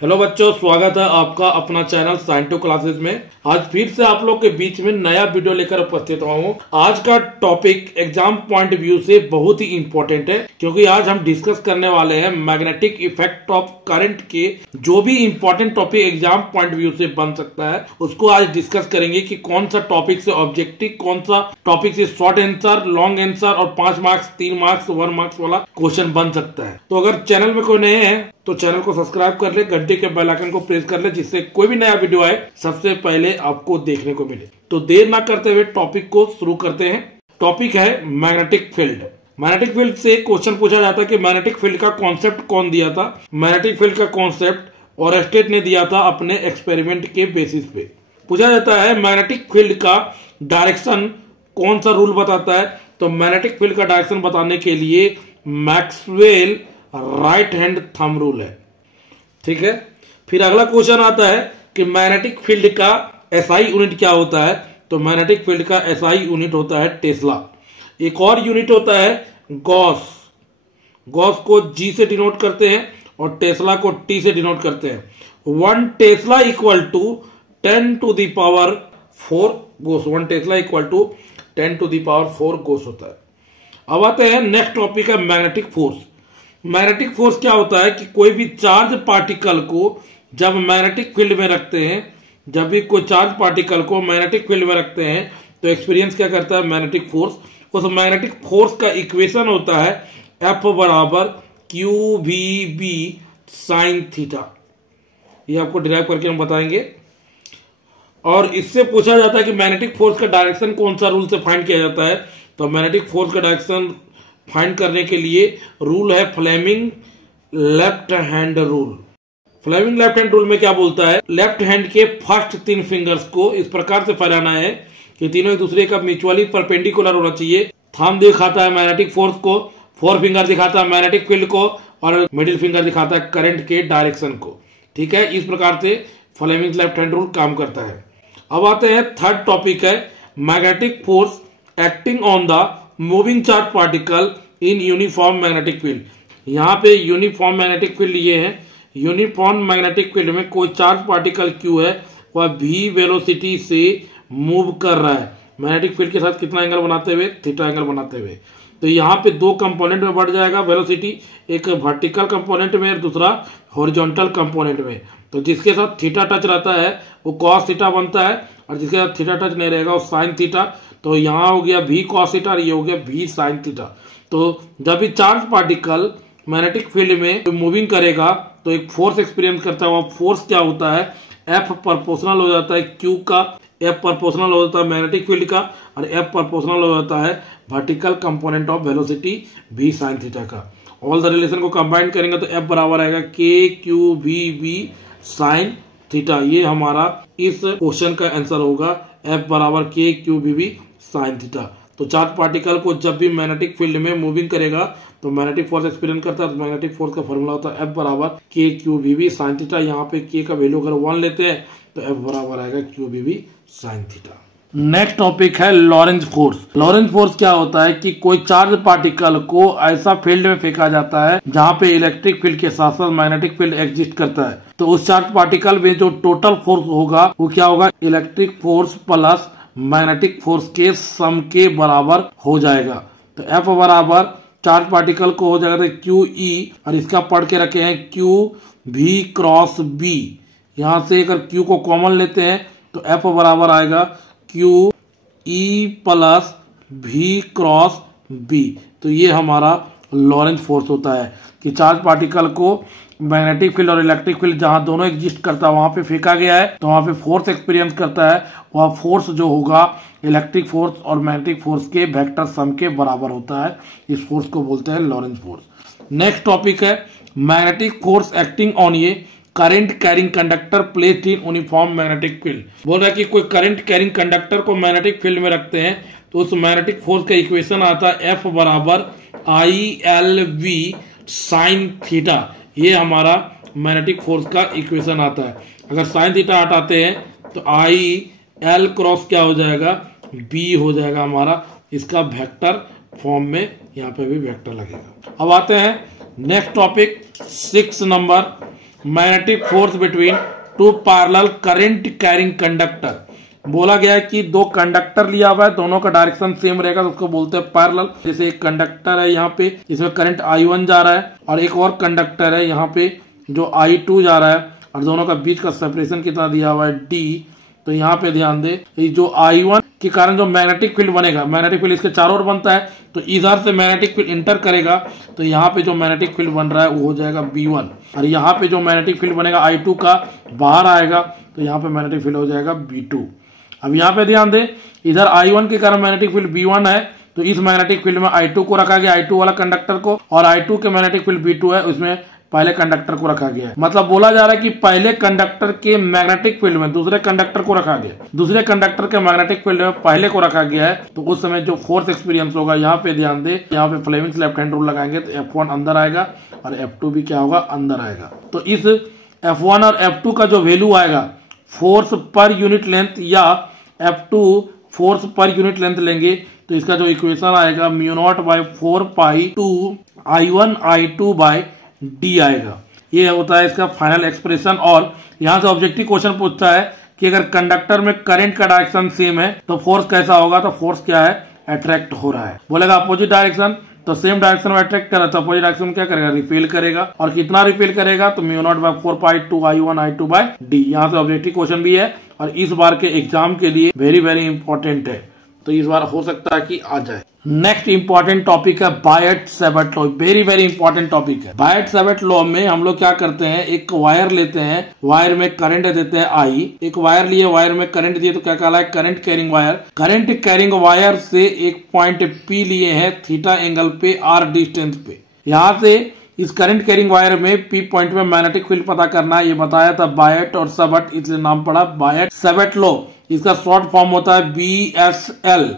Hello बच्चों, स्वागत है आपका अपना चैनल साइंटो क्लासेस में। आज फिर से आप लोग के बीच में नया वीडियो लेकर उपस्थित हुआ हूँ। आज का टॉपिक एग्जाम पॉइंट व्यू से बहुत ही इम्पोर्टेंट है, क्योंकि आज हम डिस्कस करने वाले हैं मैग्नेटिक इफेक्ट ऑफ करंट के जो भी important topic exam point view से बन सकता है उसको आज डिस्कस करेंगे कि कौन सा टॉपिक से ऑब्जेक्टिव, कौन सा टॉपिक से शॉर्ट आंसर, लॉन्ग आंसर और 5 मार्क्स, 3 मार्क्स, 1 मार्क्स वाला क्वेश्चन बन सकता है। तो अगर चैनल में कोई नए हैं तो चैनल को सब्सक्राइब कर ले, घंटे के बेल आइकन को प्रेस कर ले, जिससे कोई भी नया वीडियो आए सबसे पहले आपको देखने को मिले। तो देर ना करते हुए टॉपिक को शुरू करते हैं। टॉपिक है मैग्नेटिक फील्ड। मैग्नेटिक फील्ड से क्वेश्चन पूछा जाता है कि मैग्नेटिक फील्ड का कॉन्सेप्ट कौन दिया था। मैग्नेटिक फील्ड का कॉन्सेप्ट ऑरस्टेड ने दिया था अपने एक्सपेरिमेंट के बेसिस पे। पूछा जाता है मैग्नेटिक फील्ड का डायरेक्शन कौन सा रूल बताता है। तो मैग्नेटिक फील्ड का डायरेक्शन बताने के लिए Maxwell right hand thumb rule है, ठीक है। फिर अगला क्वेश्चन आता है कि मैग्नेटिक फील्ड का एसआई यूनिट क्या होता है। तो मैग्नेटिक फील्ड का एसआई यूनिट होता है टेस्ला। एक और यूनिट होता है गॉस। गॉस को जी से डिनोट करते हैं और टेस्ला को टी से डिनोट करते हैं। 1 tesla equal to 10 to the power 4 gauss. 1 tesla equal to 10 to the power 4 gauss होता है। अब आते हैं नेक्स्ट टॉपिक है मैग्नेटिक फोर्स। मैग्नेटिक फोर्स क्या होता है कि कोई भी चार्ज पार्टिकल को जब मैग्नेटिक फील्ड में रखते हैं, जब भी कोई चार्ज पार्टिकल को मैग्नेटिक फील्ड में रखते हैं तो एक्सपीरियंस क्या करता है मैग्नेटिक फोर्स। उस मैग्नेटिक फोर्स का इक्वेशन होता है F बराबर q v B sine theta. ये आपको डिराइव करके हम बताएंगे। और इससे पूछा जाता है कि मैग्नेटिक फोर्स का डायरेक्शन कौन सा रूल से फाइंड किया जाता है। तो मैग्नेटिक फोर्स का डायरेक्शन फाइंड करने के लिए रूल है Fleming left hand rule. Fleming left hand rule में क्या बोलता है, लेफ्ट हैंड के फर्स्ट 3 फिंगर्स को इस प्रकार से फैलाना है कि तीनों एक दूसरे का म्यूचुअली परपेंडिकुलर होना चाहिए। थंब दिखाता है मैग्नेटिक फोर्स को, 4 फिंगर दिखाता है मैग्नेटिक फील्ड को और मिडिल फिंगर दिखाता है करंट के डायरेक्शन को, ठीक है। इस प्रकार से फ्लेमिंग लेफ्ट हैंड रूल काम करता है। अब आते हैं थर्ड टॉपिक है magnetic force acting on the moving charge particle in uniform magnetic field. यहाँ पे यूनिफॉर्म मैग्नेटिक फील्ड ये है। यूनिफॉर्म मैग्नेटिक फील्ड में कोई चार्ज पार्टिकल क्यू है वह v वेलोसिटी से मूव कर रहा है मैग्नेटिक फील्ड के साथ कितना एंगल बनाते हुए, थीटा एंगल बनाते हुए। तो यहाँ पे 2 कंपोनेंट में बढ़ जाएगा वेलोसिटी, एक वर्टिकल कंपोनेंट में और दूसरा हॉरिजॉन्टल कंपोनेंट में। तो जिसके साथ थीटा टच रहता है वो कॉस थीटा बनता है और जिसके साथ थीटा टच नहीं रहेगा वो साइन थीटा। तो यहाँ हो गया v कॉस थीटा और ये हो गया v साइन थीटा। तो जब भी चार्ज पार्टिकल मैग्नेटिक फील्ड में मूविंग करेगा तो एक फोर्स एक्सपीरियंस करता है। वो फोर्स क्या होता है, F प्रोपोर्शनल हो जाता है Q का, F प्रोपोर्शनल हो जाता है मैग्नेटिक फील्ड का और F प्रोपोर्शनल हो जाता है vertical component of velocity v sine theta का। ऑल द रिलेशन को कंबाइन करेंगे तो F बराबर आएगा KQVV साइन थीटा। ये हमारा इस क्वेश्चन का आंसर होगा, F बराबर KQVV साइन थीटा। तो चार्ज पार्टिकल को जब भी मैग्नेटिक फील्ड में मूविंग करेगा तो मैग्नेटिक फोर्स एक्सपीरियंस करता है। तो मैग्नेटिक फोर्स का फॉर्मूला होता है F बराबर KQVV साइन थीटा। यहाँ पे K का वैल्यू अगर 1 लेते हैं तो F बराबर आएगा QVV sine theta. Next topic है लॉरेंज फोर्स। लॉरेंज फोर्स क्या होता है कि कोई चार्ज पार्टिकल को ऐसा फील्ड में फेंका जाता है जहाँ पे इलेक्ट्रिक फील्ड के साथ साथ मैग्नेटिक फील्ड एग्जिस्ट करता है। तो उस चार्ज पार्टिकल में जो टोटल फोर्स होगा वो क्या होगा, electric force plus magnetic force के सम के बराबर हो जाएगा। तो F बराबर चार्ज पार्टिकल को हो जाएगा QE और इसका पढ़ के रखे हैं QV क्रॉस B। यहाँ से अगर Q को कॉमन लेते हैं तो F बराबर आएगा QE plus V cross B। तो ये हमारा लॉरेंज फोर्स होता है कि चार्ज पार्टिकल को मैग्नेटिक फील्ड और इलेक्ट्रिक फील्ड जहां दोनों एग्जिस्ट करता है वहां पे फेंका गया है तो वहां पे फोर्स एक्सपीरियंस करता है। वह फोर्स जो होगा इलेक्ट्रिक फोर्स और मैग्नेटिक फोर्स के वेक्टर सम के बराबर होता है। इस फोर्स को बोलते हैं लॉरेंज फोर्स। नेक्स्ट टॉपिक है मैग्नेटिक फोर्स एक्टिंग ऑन ये current carrying conductor placed in uniform magnetic field. बोल रहा है कि कोई करंट कैरिंग कंडक्टर को मैग्नेटिक फील्ड में रखते हैं तो उस मैग्नेटिक फोर्स का इक्वेशन आता है F बराबर ILV साइन थीटा। ये हमारा मैग्नेटिक फोर्स का इक्वेशन आता है। अगर साइन थीटा हटाते हैं तो IL क्रॉस क्या हो जाएगा, B हो जाएगा हमारा। इसका वेक्टर फॉर्म में यहाँ पे भी वेक्टर लगेगा। अब आते हैं next topic 6 number magnetic force between two parallel current carrying conductor. बोला गया है कि दो कंडक्टर लिया हुआ है, दोनों का डायरेक्शन सेम रहेगा तो उसको बोलते हैं पैरेलल। जैसे एक कंडक्टर है यहाँ पे, इसमें करंट I1 जा रहा है, और एक और कंडक्टर है यहाँ पे जो I2 जा रहा है, और दोनों का बीच का सेपरेशन कितना दिया हुआ है D। तो यहाँ पे ध्यान दे, जो I1 के कारण जो मैग्नेटिक फील्ड बनेगा, मैग्नेटिक फील्ड इसके चारों ओर बनता है, तो इधर से मैग्नेटिक फील्ड इंटर करेगा तो यहाँ पे जो मैग्नेटिक फील्ड बन रहा है वो हो जाएगा B1, और यहाँ पे जो मैग्नेटिक फील्ड बनेगा I2 का बाहर आएगा तो यहाँ पे मैग्नेटिक फील्ड हो जाएगा B2। अब यहाँ पे ध्यान दे, इधर I1 के कारण मैग्नेटिक फील्ड B1 है, तो इस मैग्नेटिक फील्ड में I2 को रखा गया, I2 वाला कंडक्टर को, और I2 के मैग्नेटिक फील्ड B2 है, उसमें पहले कंडक्टर को रखा गया है। मतलब बोला जा रहा है कि पहले कंडक्टर के मैग्नेटिक फील्ड में दूसरे कंडक्टर को रखा गया, दूसरे कंडक्टर के मैग्नेटिक फील्ड में पहले को रखा गया है, तो उस समय जो फोर्स एक्सपीरियंस होगा, यहाँ पे ध्यान दे, यहाँ पे फ्लेमिंग्स लेफ्ट हैंड रूल लगाएंगे तो F1 अंदर आएगा और F2 भी क्या होगा, अंदर आएगा। तो इस F1 और F2 का जो वैल्यू आएगा फोर्स पर यूनिट लेंथ या F2 force per unit length लेंगे तो इसका जो इक्वेशन आएगा μ0/4π2 I1I2/d आएगा। ये होता है इसका फाइनल एक्सप्रेशन। और यहाँ से ऑब्जेक्टिव क्वेश्चन पूछता है कि अगर कंडक्टर में करंट का डायरेक्शन सेम है तो फोर्स कैसा होगा, तो फोर्स क्या है, अट्रैक्ट हो रहा है। बोलेगा अपोजिट डायरेक्शन, तो सेम डायरेक्शन में अट्रैक्ट कर रहा है, तो अपोजिट डायरेक्शन में क्या करेगा, रिपेल करेगा। और कितना रिपेल करेगा, तो μ0/4π2 I1I2/d। यहाँ से ऑब्जेक्टिव क्वेश्चन भी है और इस बार के एग्जाम के लिए वेरी वेरी इंपॉर्टेंट है, तो इस बार हो सकता है कि आ जाए। नेक्स्ट इंपॉर्टेंट टॉपिक है Biot Savart law. Very very important topic है। बायट-सैवर्ट लॉ में हम लोग क्या करते हैं, एक वायर लेते हैं, वायर में करंट देते हैं I, एक वायर लिए, वायर में करंट दिए तो क्या कहलाए, current carrying wire. Current carrying wire से एक पॉइंट P लिए हैं थीटा एंगल पे R डिस्टेंस पे। यहाँ से इस करंट कैरिंग वायर में P पॉइंट में मैग्नेटिक फील्ड पता करना है, ये बताया था बायट और सैवर्ट, इसलिए नाम पड़ा बायट-सैवर्ट लॉ। इसका शॉर्ट फॉर्म होता है BSL।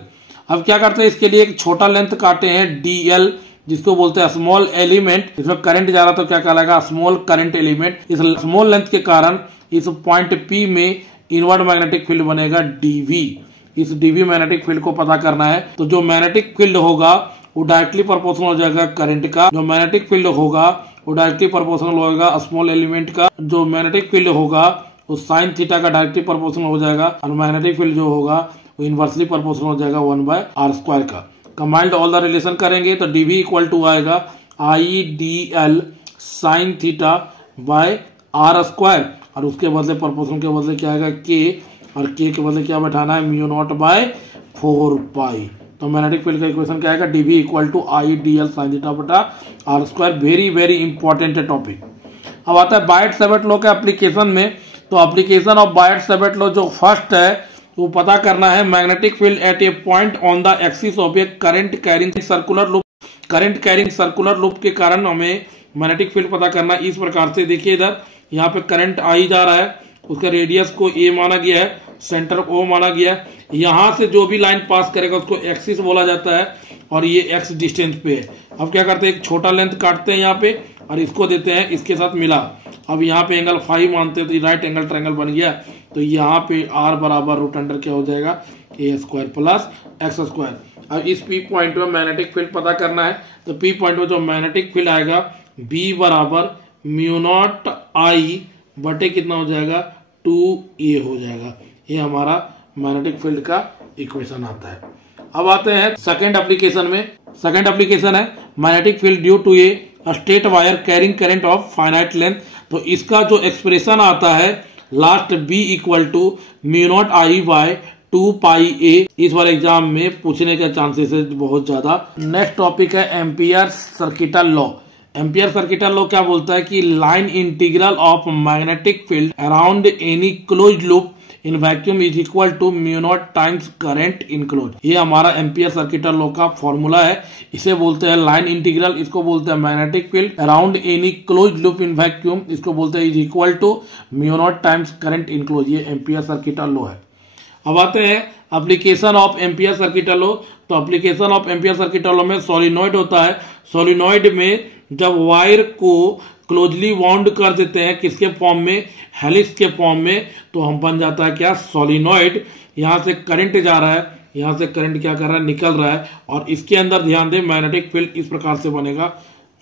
अब क्या करते हैं, इसके लिए एक छोटा लेंथ काटे हैं DL, जिसको बोलते हैं स्मॉल एलिमेंट। इसमें करंट जा रहा तो क्या कहलाएगा, स्मॉल करंट एलिमेंट। इस स्मॉल लेंथ के कारण इस पॉइंट P में इनवर्ड मैग्नेटिक फील्ड बनेगा DV। इस DV मैग्नेटिक फील्ड को पता करना है, तो जो मैग्नेटिक फील्ड होगा वो डायरेक्टली प्रोपोर्शनल हो जाएगा करंट का। जो मैग्नेटिक फील्ड होगा वो डायरेक्टली प्रोपोर्शनल होगा स्मॉल एलिमेंट का। जो मैग्नेटिक फील्ड होगा वो साइन थीटा का डायरेक्टली प्रोपोर्शनल हो जाएगा, और मैग्नेटिक फील्ड जो होगा वो इनवर्सली प्रोपोर्शनल हो जाएगा 1/r² का। कंबाइंड ऑल द रिलेशन करेंगे तो DV इक्वल टू आएगा IDL sine theta by r², और उसके बदले प्रोपोर्शनल के बदले क्या आएगा K, और K के बदले क्या बैठाना है, μ0/4π। तो मैग्नेटिक फील्ड का इक्वेशन क्या आएगा, DV equal to IDL sine theta बटा r²। वेरी वेरी इंपॉर्टेंट है टॉपिक। अब आता है बायट-सैवर्ट लॉ के एप्लीकेशन में। तो एप्लीकेशन ऑफ बायट-सैवर्ट लॉ जो फर्स्ट है वो पता करना है, magnetic field at a point on the axis of a current carrying circular loop. Current carrying circular loop के कारण हमें मैग्नेटिक फील्ड पता करना है। इस प्रकार से देखिए, इधर यहाँ पे करंट I जा रहा है, उसका रेडियस को A माना गया है, सेंटर O माना गया है। यहाँ से जो भी लाइन पास करेगा उसको एक्सिस बोला जाता है, और ये X डिस्टेंस पे है। अब क्या करते हैं, एक छोटा लेंथ काटते हैं यहाँ पे और इसको देते हैं इसके साथ मिला। अब यहाँ पे एंगल फाई मानते हैं तो राइट एंगल ट्रायंगल बन गया। तो यहाँ पे R बराबर √अंडर क्या हो जाएगा, A² प्लस X²। अब इस P पॉइंट में मैग्नेटिक फील्ड पता करना है, तो P पॉइंट में जो मैग्नेटिक फील्ड आएगा B बराबर μ0I बटे कितना हो जाएगा, 2A हो जाएगा। ये हमारा मैग्नेटिक फील्ड का इक्वेशन आता है। अब आते हैं सेकेंड एप्लीकेशन में। सेकेंड एप्लीकेशन है magnetic field due to a straight wire carrying current of finite length. तो इसका जो एक्सप्रेशन आता है last B equal to μ0I/2πA। इस बार एग्जाम में पूछने के चांसेस है बहुत ज्यादा। नेक्स्ट टॉपिक है Ampere circuital law. Ampere circuital law क्या बोलता है कि line integral of magnetic field around any closed loop in vacuum is equal to μ0 times current enclose. ये हमारा एम्पियर सर्किटल लॉ का फॉर्मूला है। इसे बोलते हैं लाइन इंटीग्रल, इसको बोलते हैं magnetic field around any closed loop in vacuum, इसको बोलते हैं is equal to μ0 times current enclose. ये एम्पियर सर्किटल लॉ है। अब आते हैं application of Ampere circuital law. तो application of Ampere circuital law में सोलिनॉइड होता है। सोलिनॉइड में जब वायर को क्लोजली बाउंड कर देते हैं किसके फॉर्म में, हेलिक्स के फॉर्म में, तो हम बन जाता है क्या, सोलिनॉइड। यहाँ से करंट जा रहा है, यहाँ से करंट क्या कर रहा है, निकल रहा है, और इसके अंदर ध्यान दें मैग्नेटिक फील्ड इस प्रकार से बनेगा,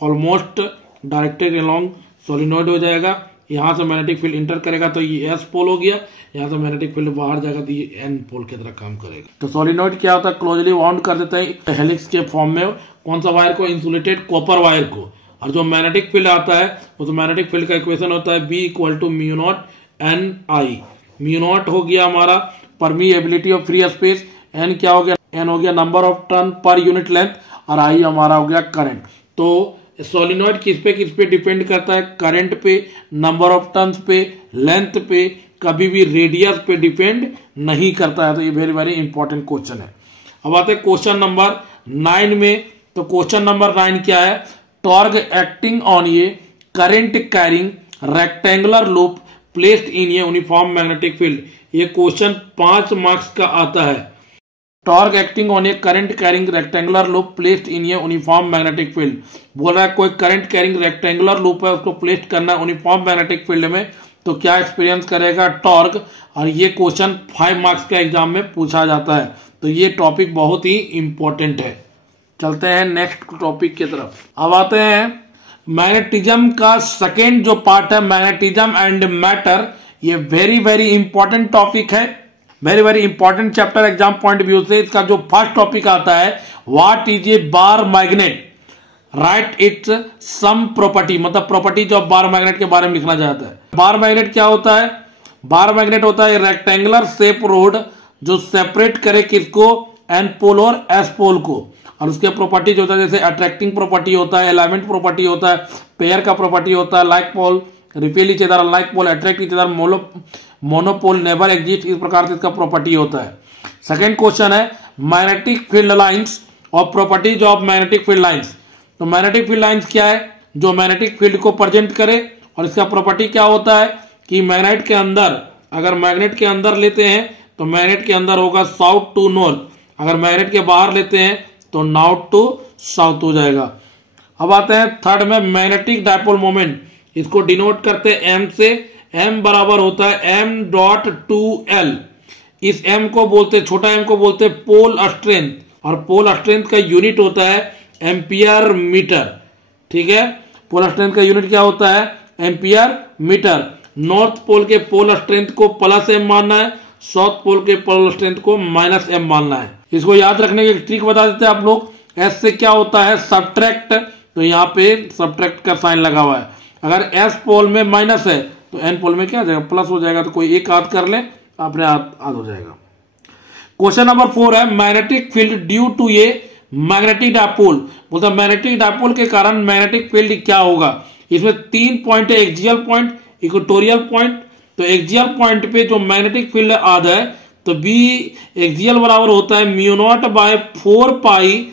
ऑलमोस्ट डायरेक्टेड अलोंग सोलिनॉइड हो जाएगा। यहाँ से मैग्नेटिक फील्ड इंटर करेगा तो ये एस पोल हो गया, यहाँ से मैग्नेटिक फील्ड बाहर जाएगा तो ये एन पोल की तरह काम करेगा। तो सोलिनॉइड क्या होता है, क्लोजली बाउंड कर देता है हेलिक्स के फॉर्म में कौन सा वायर को, इंसुलेटेड कॉपर वायर को। और जो मैग्नेटिक फील्ड आता है उस मैग्नेटिक फील्ड का इक्वेशन होता है B = mu not an I. Mu naught हो गया हमारा परमीएबिलिटी ऑफ फ्री स्पेस, एन क्या हो गया, एन हो गया number of turn per unit length, और आई हमारा हो गया करंट। तो सोलिनॉइड किस पे डिपेंड करता है, करंट पे, नंबर ऑफ टर्न्स पे, लेंथ पे, कभी भी रेडियस पे डिपेंड नहीं करता है। तो ये वेरी वेरी इंपॉर्टेंट क्वेश्चन है। अब आते हैं क्वेश्चन नंबर 9 में। तो क्वेश्चन नंबर 9 क्या है, टॉर्क एक्टिंग ऑन ये current carrying rectangular loop placed in ये यूनिफॉर्म मैग्नेटिक फील्ड। ये क्वेश्चन 5 मार्क्स का आता है। Torque acting on A current carrying rectangular loop placed in a uniform magnetic field. बोल रहा है कोई करंट कैरिंग रेक्टेंगुलर लूप है, उसको प्लेस्ड करना है यूनिफॉर्म मैग्नेटिक फील्ड में, तो क्या एक्सपीरियंस करेगा, टॉर्क। और ये क्वेश्चन 5 मार्क्स के एग्जाम में पूछा जाता है। तो ये टॉपिक बहुत ही इंपॉर्टेंट है। चलते हैं नेक्स्ट टॉपिक की तरफ। अब आते हैं मैग्नेटिज्म का सेकेंड जो पार्ट है, मैग्नेटिज्म एंड मैटर। ये वेरी वेरी इंपॉर्टेंट टॉपिक है, very very important chapter exam point view से। इसका जो फर्स्ट टॉपिक आता है, what is a bar magnet, right it's sum property, मतलब प्रॉपर्टीज ऑफ बार मैग्नेट के बारे में लिखना चाहता है। बार मैग्नेट क्या होता है, बार मैग्नेट होता है रेक्टेंगुलर शेप रोड जो सेपरेट करे किसको, एन पोल और एस पोल को। और उसके प्रॉपर्टीज होता है जैसे अट्रैक्टिंग प्रॉपर्टी होता है, एलाइनमेंट प्रॉपर्टी होता है, पेयर का प्रॉपर्टी होता है, like pole repel each other, unlike pole attract each other, monopole never exist, इस प्रकार से इसका प्रॉपर्टी होता है। सेकंड क्वेश्चन है मैग्नेटिक फील्ड लाइंस और properties of magnetic field lines. तो मैग्नेटिक फील्ड लाइंस क्या है, जो मैग्नेटिक फील्ड को प्रेजेंट करे, और इसका प्रॉपर्टी क्या होता है कि मैग्नेट के अंदर, अगर मैग्नेट के अंदर लेते हैं तो मैग्नेट के अंदर होगा साउथ टू नॉर्थ, अगर मैग्नेट के बाहर लेते हैं तो नॉर्थ टू साउथ हो जाएगा। अब आते हैं थर्ड में मैग्नेटिक डायपोल मोमेंट, इसको डिनोट करते हैं एम से। एम बराबर होता है m.2l। इस m को बोलते, छोटा m को बोलते हैं पोल स्ट्रेंथ, और पोल स्ट्रेंथ का यूनिट होता है एम्पियर मीटर। ठीक है, पोल स्ट्रेंथ का यूनिट क्या होता है, एम्पियर मीटर। नॉर्थ पोल के पोल स्ट्रेंथ को +m मानना है, साउथ पोल के पोल स्ट्रेंथ को -m मानना है। इसको याद रखने की ट्रिक बता देते हैं आप लोग। एस से क्या होता है, सब्ट्रैक्ट, तो यहाँ पे सब्ट्रैक्ट का साइन लगा हुआ है। अगर एस पोल में माइनस है तो एन पोल में क्या हो जाएगा, प्लस हो जाएगा। तो कोई एक हाथ कर ले, अपने हाथ हो जाएगा। क्वेश्चन नंबर 4 है magnetic field due to a magnetic dipole. बोलता है मैग्नेटिक डायपोल के कारण मैग्नेटिक फील्ड क्या होगा। इसमें 3 पॉइंट है, एक्सियल पॉइंट, इक्वेटोरियल पॉइंट। तो एक्सियल पॉइंट पे जो मैग्नेटिक फील्ड आता है तो बी एक्सियल बराबर होता है μ0/4 पाई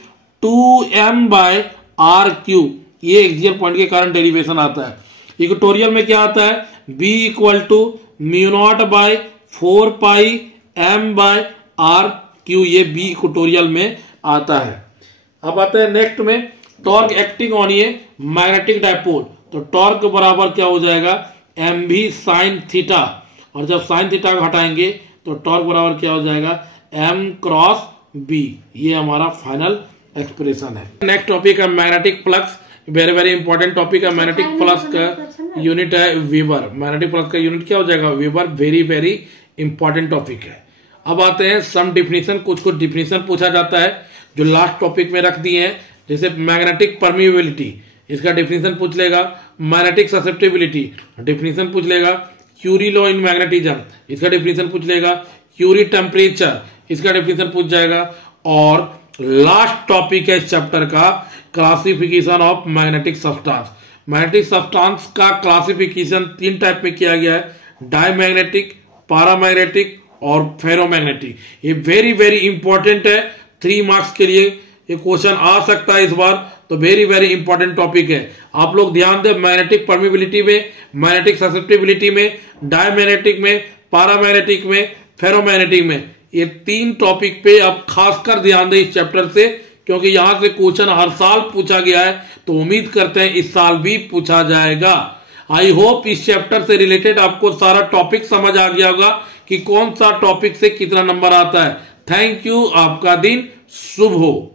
2m/r3। ये एक्सियल पॉइंट के कारण डेरिवेशन आता है। इक्वेटोरियल में क्या आता है, B = μ0/4 पाई m/r3। ये B इक्वेटोरियल में आता है। अब आता है नेक्स्ट में टॉर्क एक्टिंग ऑन ये मैग्नेटिक डायपोल। तो टॉर्क बराबर क्या हो जाएगा, mv sin थीटा, और जब sin थीटा को हटाएंगे तो टॉर्क बराबर क्या हो जाएगा, m क्रॉस b। ये हमारा फाइनल एक्सप्रेशन है। नेक्स्ट टॉपिक है magnetic flux, very very important topic है। मैग्नेटिक फ्लक्स का यूनिट है वीबर। मैग्नेटिक फ्लक्स का यूनिट क्या हो जाएगा, वीबर। वेरी वेरी इंपॉर्टेंट टॉपिक है। अब आते हैं सम डिफिनीशन, कुछ डिफिनीशन पूछा जाता है जो लास्ट टॉपिक में रख दिए हैं। जैसे मैग्नेटिक परमिएबिलिटी, इसका डिफिनीशन पूछ लेगा। मैग्नेटिक ससेप्टिबिलिटी डिफिनीशन पूछ लेगा। क्यूरी लॉ इन मैग्नेटिज्म, इसका डिफिनीशन पूछ लेगा। क्यूरी टेम्परेचर, इसका डिफिनीशन पूछ जाएगा। और लास्ट टॉपिक है इस चैप्टर का, classification of magnetic substance. Magnetic substance का क्लासिफिकेशन 3 टाइप में किया गया है, डायमैग्नेटिक, पैरामैग्नेटिक और फेरोमैग्नेटिक। ये वेरी वेरी इंपॉर्टेंट है, 3 मार्क्स के लिए ये क्वेश्चन आ सकता है इस बार। तो वेरी वेरी इंपॉर्टेंट टॉपिक है, आप लोग ध्यान दें। मैग्नेटिक परमिबिलिटी में, मैग्नेटिक ससेप्टिबिलिटी में, डायमैग्नेटिक में, पैरामैग्नेटिक में, फेरोमैग्नेटिक में, ये 3 टॉपिक पे आप खासकर ध्यान दें इस चैप्टर से, क्योंकि यहां से क्वेश्चन हर साल पूछा गया है। तो उम्मीद करते हैं इस साल भी पूछा जाएगा। आई होप इस चैप्टर से रिलेटेड आपको सारा टॉपिक समझ आ गया होगा कि कौन सा टॉपिक से कितना नंबर आता है। थैंक यू, आपका दिन शुभ हो।